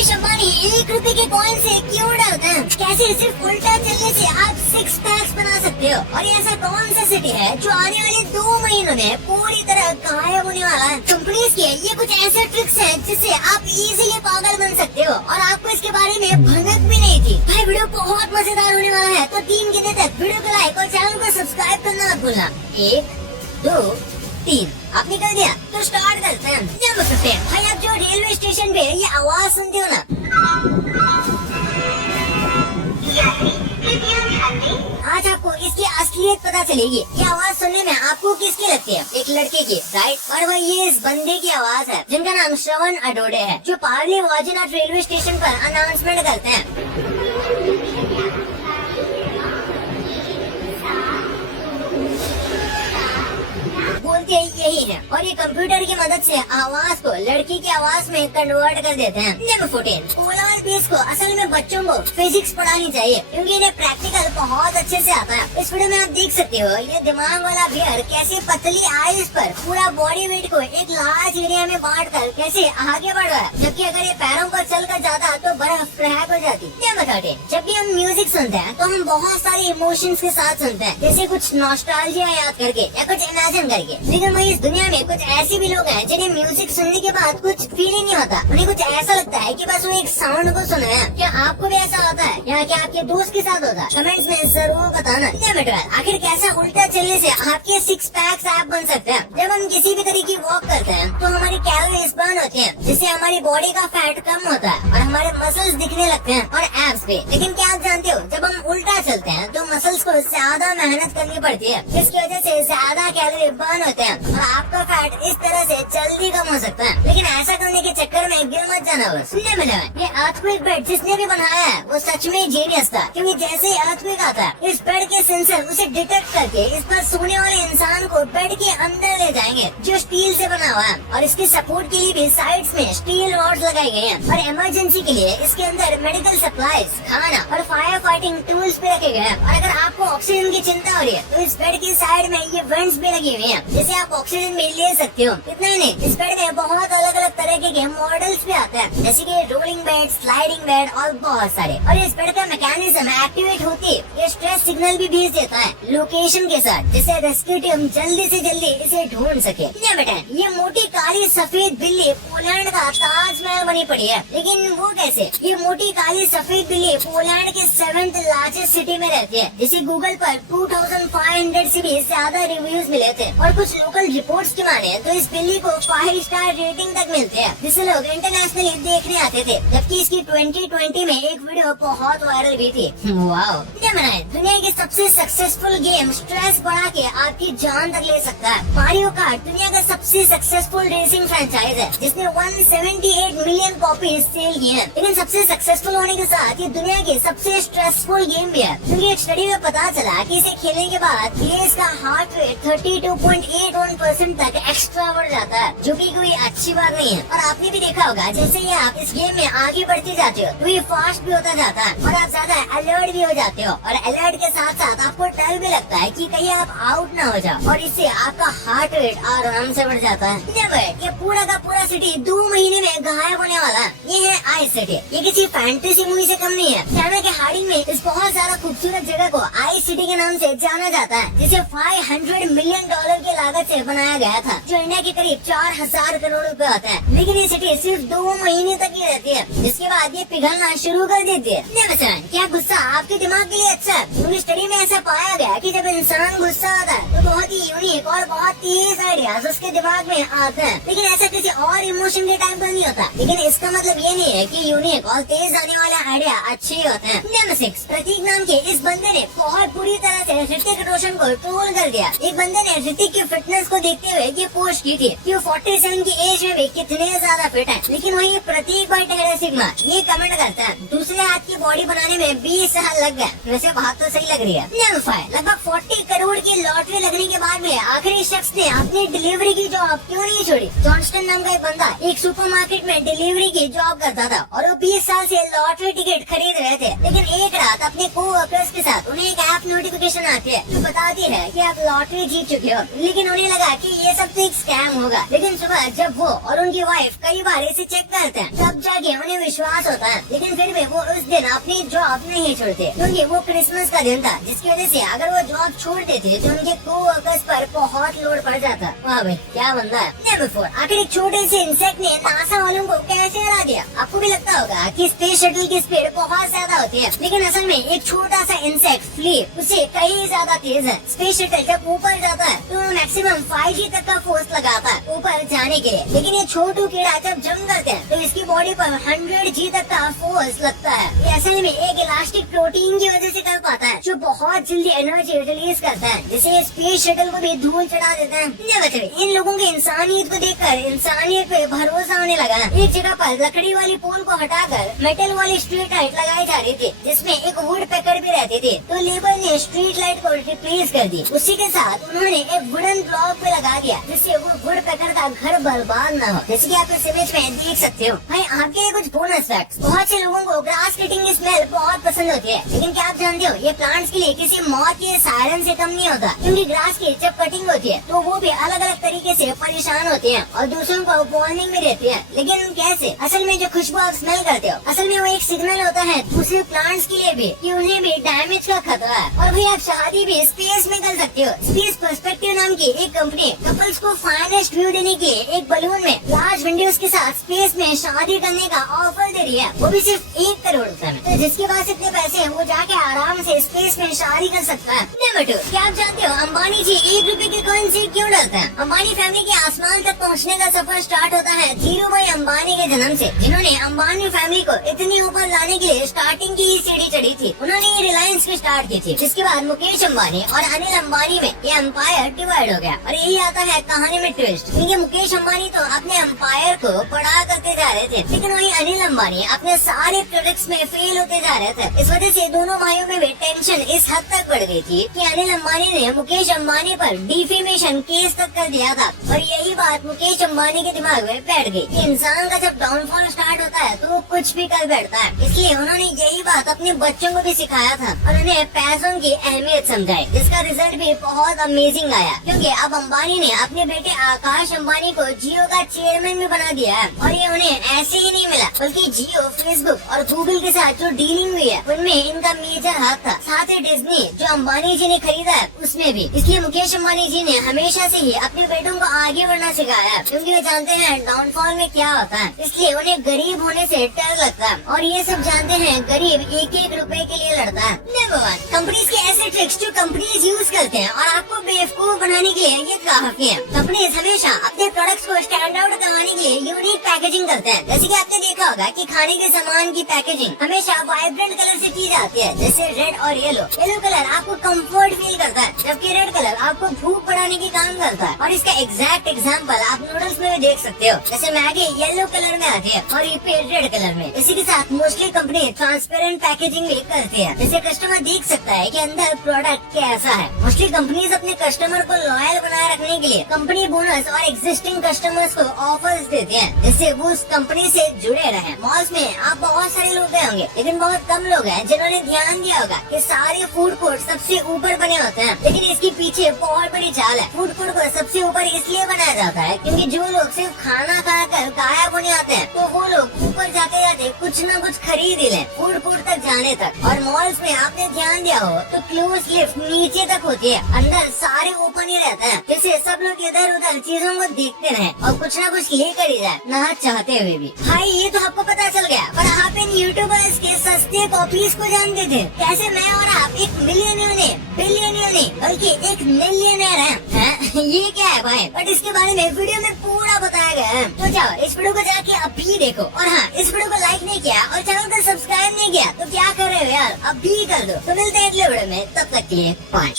मुकेश अंबानी 1 रुपए के कॉइन से क्यों डरते हैं? कैसे सिर्फ उल्टा चलने से आप 6 पैक्स बना सकते हो? और ऐसा कौन सा सिटी है जो आने वाले 2 महीनों में पूरी तरह गायब होने वाला है? कंपनीज के ये कुछ ऐसे ट्रिक्स हैं जिससे आप इजीली पागल बन सकते हो और आपको इसके बारे में भनक भी नहीं थी। भाई वीडियो बहुत मजेदार होने वाला है, तो 3 गिनने तक वीडियो को लाइक और चैनल को सब्सक्राइब करना मत भूलना। 1 2 3 आपने कर दिया तो स्टार्ट करते हैं। नंबर 15। भाई आप जो रेलवे स्टेशन पे ये आवाज सुनते हो ना, आज आपको इसकी असलियत पता चलेगी। ये आवाज सुनने में आपको किसकी लगती है? एक लड़के की, राइट? और वह ये इस बंदे की आवाज है जिनका नाम श्रवण अडोडे है, जो पार्ले वाजीनाथ रेलवे स्टेशन पर अनाउंसमेंट करते हैं। बोलते यही है और ये कंप्यूटर की मदद से आवाज को लड़की की आवाज में कन्वर्ट कर देते हैं। नंबर 14। ओवरऑल बेस को असल में बच्चों को फिजिक्स पढ़ानी चाहिए क्योंकि इन्हें प्रैक्टिकल बहुत अच्छे से आता है। इस वीडियो में आप देख सकते हो ये दिमाग वाला बियर कैसे पतली आइस पर पूरा बॉडी वेट को एक लार्ज एरिया में बांट कर कैसे आगे बढ़ रहा है, जबकि अगर ये पैरों पर चल कर जाता तो बर्फ क्रैक हो जाती। नंबर 13। जब भी हम म्यूजिक सुनते हैं तो हम बहुत सारे इमोशंस के साथ सुनते हैं, जैसे कुछ नॉस्टैल्जिया याद करके या कुछ इमेजिन करके। लेकिन वही इस दुनिया में कुछ ऐसे भी लोग हैं जिन्हें म्यूजिक सुनने के बाद कुछ फील ही नहीं होता। उन्हें कुछ ऐसा लगता है कि बस वो एक साउंड को सुना है। क्या आपको भी ऐसा होता है या क्या आपके दोस्त के साथ होता है? कमेंट्स में जरूर बताना। आखिर कैसा उल्टा चलने से आपके 6 पैक्स आप बन सकते हैं? जब हम किसी भी तरीके की वॉक करते हैं तो हमारी कैलोरीज बर्न होती हैं, जिससे हमारी बॉडी का फैट कम होता है और हमारे मसल्स दिखने लगते हैं और एब्स भी। लेकिन क्या आप जानते हो जब हम उल्टा चलते हैं तो मसल्स को ज्यादा मेहनत करनी पड़ती है, जिसकी वजह से ज्यादा कैलोरी बर्न होते हैं और आपका फैट इस तरह से जल्दी कम हो सकता है। लेकिन ऐसा करने के चक्कर में गिर मत जाना। बस ये अर्थक्वेक बेड जिसने भी बनाया है वो सच में जीनियस था, क्योंकि जैसे ही अर्थक्वेक आता है इस बेड के सेंसर उसे डिटेक्ट करके इस पर सोने वाले इंसान को बेड के अंदर ले जाएंगे, जो स्टील से बना हुआ है। और इसके सपोर्ट के लिए भी साइड्स में स्टील रॉड्स लगाई गई हैं और इमरजेंसी के लिए इसके अंदर मेडिकल सप्लाईज, खाना और फायर फाइटिंग टूल्स भी रखे गए हैं। और अगर आपको ऑक्सीजन की चिंता हो रही है तो इस बेड की साइड में ये वेंट्स भी लगी हुई है, जिससे आप ऑक्सीजन भी ले सकते हो। इतना ही नहीं, इस बेड में बहुत अलग अलग तरह के मॉडल्स भी आते हैं, जैसे कि रोलिंग बेड, स्लाइडिंग बेड और बहुत सारे। और इस बेड का मैकेनिज्म एक्टिवेट होती है, ये स्ट्रेस सिग्नल भी भेज देता है लोकेशन के साथ, जिससे रेस्क्यू टीम जल्दी से जल्दी इसे ढूंढ सके। ये मोटी काली सफेद बिल्ली पोलैंड का ताजमहल बनी पड़ी है, लेकिन वो कैसे? ये मोटी काली सफेद बिल्ली पोलैंड के 7th लार्जेस्ट सिटी में रहती है, जिसे गूगल पर 2500 से भी ज्यादा रिव्यूज मिले थे। और कुछ लोकल रिपोर्ट्स की माने तो इस बिल्ली को 5 स्टार रेटिंग तक मिलते हैं, जिसे लोग इंटरनेशनली देखने आते थे। जबकि इसकी 2020 में एक वीडियो बहुत वायरल भी थी। वाओ! दुनिया की सबसे सक्सेसफुल गेम स्ट्रेस बढ़ा के आपकी जान तक ले सकता है। मारियो कार्ट दुनिया का सबसे सक्सेसफुल रेसिंग फ्रेंचाइज है, जिसने 178 मिलियन कॉपीज सेल की है। लेकिन सबसे सक्सेसफुल होने के साथ ये दुनिया की सबसे स्ट्रेसफुल गेम भी है, क्योंकि एक स्टडी में पता चला कि इसे खेलने के बाद प्लेयर्स का हार्ट रेट 32.81% तक एक्स्ट्रा बढ़ जाता है, जो कि कोई अच्छी बात नहीं है। और आपने भी देखा होगा जैसे ही आप इस गेम में आगे बढ़ते जाते हो तो ये फास्ट भी होता जाता है और आप ज्यादा अलर्ट भी हो जाते हो। और अलर्ट के साथ साथ आपको डर भी लगता है कि कहीं आप आउट ना हो जाओ, और इससे आपका हार्ट रेट आराम से बढ़ जाता है। ये पूरा का पूरा सिटी 2 महीने में गायब होने वाला है। ये है आइस सिटी। ये किसी फैंटेसी मूवी से कम नहीं है। कैनेडा के हार्डिंग में इस बहुत ज्यादा खूबसूरत जगह को आइस सिटी के नाम से जाना जाता है, जिसे $500 मिलियन की लागत से बनाया गया था, जो इंडिया के करीब 4000 करोड़ रुपए होते हैं। लेकिन ये सिटी सिर्फ 2 महीने तक ही रहती है, जिसके बाद ये पिघलना शुरू कर देती है। क्या गुस्सा आपके दिमाग के लिए अच्छा है? क्योंकि स्टडी में ऐसा पाया गया कि जब इंसान गुस्सा आता है तो बहुत ही यूनिक और बहुत तेज आइडियाज उसके दिमाग में आते हैं। लेकिन ऐसा किसी और इमोशन के टाइम पर नहीं होता। लेकिन इसका मतलब ये नहीं है कि यूनिक और तेज आने वाले आइडिया अच्छे होते हैं। नंबर 6। प्रतीक नाम के इस बंदे ने बहुत बुरी तरह से ऋतिक रोशन को ट्रोल कर दिया। एक बंदे ने ऋतिक की फिटनेस को देखते हुए ये पोस्ट की थी कि वो 47 की एज में भी कितने ज्यादा फिट है। लेकिन वही प्रतीक भाई टहरे सिग्मा ये कमेंट करता है, दूसरे हाथ की बॉडी बनाने में 20 साल लग गए। वैसे बात तो सही लग रही है। नंबर 5। लगभग 40 करोड़ की लॉटरी लगने के बाद में आखिरी शख्स ने अपनी डिलीवरी की जॉब क्यों नहीं छोड़ी। जॉनस्टन नाम का एक बंदा एक सुपरमार्केट में डिलीवरी की जॉब करता था और वो 20 साल से लॉटरी टिकट खरीद रहे थे। लेकिन एक रात अपने कोवर्कर्स के साथ उन्हें एक ऐप नोटिफिकेशन आती है जो बताती है कि आप लॉटरी जीत चुके हो। लेकिन उन्हें लगा कि ये सब तो एक स्कैम होगा। लेकिन सुबह जब वो और उनकी वाइफ कई बार इसे चेक करते हैं तब जाके उन्हें विश्वास होता है। लेकिन फिर भी वो उस दिन अपनी जॉब नहीं छोड़ते क्योंकि वो क्रिसमस का दिन था, जिसकी वजह से अगर वो जॉब छोड़ देते तो उनके कोवर्कर्स पर बहुत लोड पड़ जाता। वाह भाई क्या बंदा है। नंबर 4, आखिर एक छोटे से इंसेक्ट ने नासा वालों को कैसे हरा दिया। आपको भी लगता होगा कि स्पेस शटल की स्पीड बहुत ज्यादा होती है, लेकिन असल में एक छोटा सा इंसेक्ट फ्ली उससे कहीं ज्यादा तेज है। स्पेस शटल जब ऊपर जाता है तो मैक्सिमम 5G तक का फोर्स लगाता है ऊपर जाने के लिए, लेकिन ये छोटू कीड़ा जब जंप करते हैं तो इसकी बॉडी पर 100G तक का फोर्स लगता है। ये असल में एक इलास्टिक प्रोटीन की वजह से कर पाता है जो बहुत जल्दी एनर्जी रिलीज करता है, जिसे स्पेस शटल को भी धूल चढ़ा देता है। इन लोगों की इंसानियत को देखकर इंसानियत पे भरोसा होने लगा। एक जगह पर लकड़ी वाली पोल को हटाकर मेटल वाली स्ट्रीट लाइट लगाई जा रही थी जिसमें एक वुड पैकर भी रहते थे, तो लेबर ने स्ट्रीट लाइट को रिप्लेस कर दी। उसी के साथ उन्होंने एक वुडन ब्लॉक पे लगा दिया जिससे वो वुड पैकर का घर बर्बाद न हो, जैसे कि आप इस इमेज में देख सकते हो। भाई आपके लिए कुछ बोनस फैक्ट्स। बहुत से लोगों को ग्रास कटिंग की स्मेल बहुत पसंद होती है, लेकिन क्या आप जानते हो ये प्लांट्स के लिए किसी मौत के सायरन से कम नहीं होता, क्योंकि ग्रास की जब कटिंग होती है तो वो भी अलग अलग तरीके से परेशान होते हैं और दूसरों को वार्निंग भी देते हैं। लेकिन कैसे? असल में जो खुशबू आप स्मेल करते हो असल में वो एक सिग्नल होता है दूसरे प्लांट्स के लिए भी कि उन्हें भी डैमेज का खतरा है। और भाई आप शादी भी स्पेस में कर सकते हो। स्पेस पर्सपेक्टिव नाम की एक कंपनी कपल्स को फाइनेस्ट व्यू देने के लिए एक बलून में लार्ज विंडोज के साथ स्पेस में शादी करने का ऑफर दे रही है, वो भी सिर्फ 1 करोड़ रुपए में। तो जिसके पास इतने पैसे हैं वो जाके आराम से स्पेस में शादी कर सकता है। नंबर 2, क्या आप जानते हो अंबानी जी 1 रुपए के कॉइन से क्यों डरते हैं? अंबानी फैमिली के आसमान तक पहुंचने का सफर स्टार्ट होता है धीरूभाई अंबानी के जन्म से, जिन्होंने अंबानी फैमिली को इतनी ऊपर लाने के लिए स्टार्टिंग की ही सीढ़ी चढ़ी थी। उन्होंने ये रिलायंस की स्टार्ट की थी, जिसके बाद मुकेश अंबानी और अनिल अंबानी में ये एम्पायर डिवाइड हो गया। और यही आता है कहानी में ट्विस्ट, क्योंकि मुकेश अंबानी तो अपने एम्पायर को बड़ा करते जा रहे थे, लेकिन वही अनिल अंबानी अपने सारे प्रोजेक्ट्स में फेल होते जा रहे थे। इस वजह से दोनों भाइयों में भी टेंशन इस हद तक बढ़ गई थी कि अनिल अंबानी ने मुकेश अंबानी पर डिफेमेशन केस तक कर दिया था। और यही बात मुकेश अंबानी के दिमाग में बैठ गई कि इंसान का जब डाउनफॉल स्टार्ट होता है तो वो कुछ भी कर बैठता है। इसलिए उन्होंने यही बात अपने बच्चों को भी सिखाया था और उन्हें पैसों की अहमियत समझाई, जिसका रिजल्ट भी बहुत अमेजिंग आया, क्योंकि अब अंबानी ने अपने बेटे आकाश अंबानी को जियो का चेयरमैन भी बना दिया है। और ये उन्हें ऐसे ही नहीं मिला, बल्कि जियो, फेसबुक और गूगल के साथ जो डीलिंग हुई है उनमें इनका मेजर हाथ था। साथ ही डिज्नी जो अंबानी जी ने खरीदा है उसमें भी। इसलिए मुकेश अंबानी जी ने हमेशा से ही अपने बेटों को आगे बढ़ना सिखाया है, क्योंकि वे जानते हैं डाउनफॉल में क्या होता है। इसलिए उन्हें गरीब होने से डर लगता है और ये सब जानते हैं गरीब 1-1 रुपए के लिए लड़ता है। नंबर 1, कंपनीज के ऐसे ट्रिक्स जो कंपनीज यूज करते हैं और आपको बेवकूफ बनाने के लिए ये काफी है। कंपनीज हमेशा अपने प्रोडक्ट्स को स्टैंड आउट करवाने के लिए यूनिक पैकेजिंग करते हैं। जैसे कि आपने देखा होगा कि खाने के सामान की पैकेजिंग हमेशा वाइब्रेंट कलर से की जाती है, जैसे रेड और येलो। येलो कलर आपको कंफर्ट फील करता है, जबकि रेड कलर आपको भूख बढ़ाने की काम करता है। और इसका एग्जैक्ट एग्जांपल आप नूडल्स में भी देख सकते हो, जैसे मैगी येलो कलर में आती है और यूपी रेड कलर में। इसी के साथ मोस्टली कंपनी ट्रांसपेरेंट पैकेजिंग भी करती है, जैसे कस्टमर देख सकता है कि अंदर प्रोडक्ट कैसा है। मोस्टली कंपनीज अपने कस्टमर को लॉयल बनाए रखने के लिए कंपनी बोनस और एग्जिस्टिंग कस्टमर्स को ऑफर्स देते हैं, जिससे वो उस कंपनी से जुड़े रहे। मॉल्स में आप बहुत सारे लोग गए होंगे, लेकिन बहुत कम लोग हैं जिन्होंने ध्यान दिया होगा कि सारे फूड कोर्ट सबसे ऊपर बने होते हैं, लेकिन इसके पीछे बहुत बड़ी चाल है। फूड कोर्ट को सबसे ऊपर इसलिए बनाया जाता है क्योंकि जो लोग सिर्फ खाना खाकर गायब होने आते हैं तो वो लोग ऊपर जाते जाते कुछ न कुछ खरीद ही लें फूड कोर्ट तक जाने तक। और मॉल्स में आपने ध्यान दिया हो तो क्लोज लिफ्ट नीचे तक होती है, अंदर सारे ओपन ही रहते हैं, जिससे सब लोग इधर उधर चीजों को देखते रहे और कुछ न कुछ लेकर ही जाए, ना चाहते हुए भी। भाई ये तो आपको पता चल गया, पर आप इन यूट्यूबर्स के सस्ते कॉपीज को जानते थे? कैसे मैं और आप एक मिलियनियर नहीं, बिलियनियर नहीं, बल्कि एक मिलियनियर है? ये क्या है भाई? बट इसके बारे में वीडियो में पूरा बताया गया है, तो जाओ इस वीडियो को जाके अभी देखो। और हाँ, इस वीडियो को लाइक नहीं किया और चैनल को सब्सक्राइब नहीं किया तो क्या कर रहे हो यार, अभी कर दो। तो मिलते हैं अगले वीडियो में, तब तक के लिए बाय।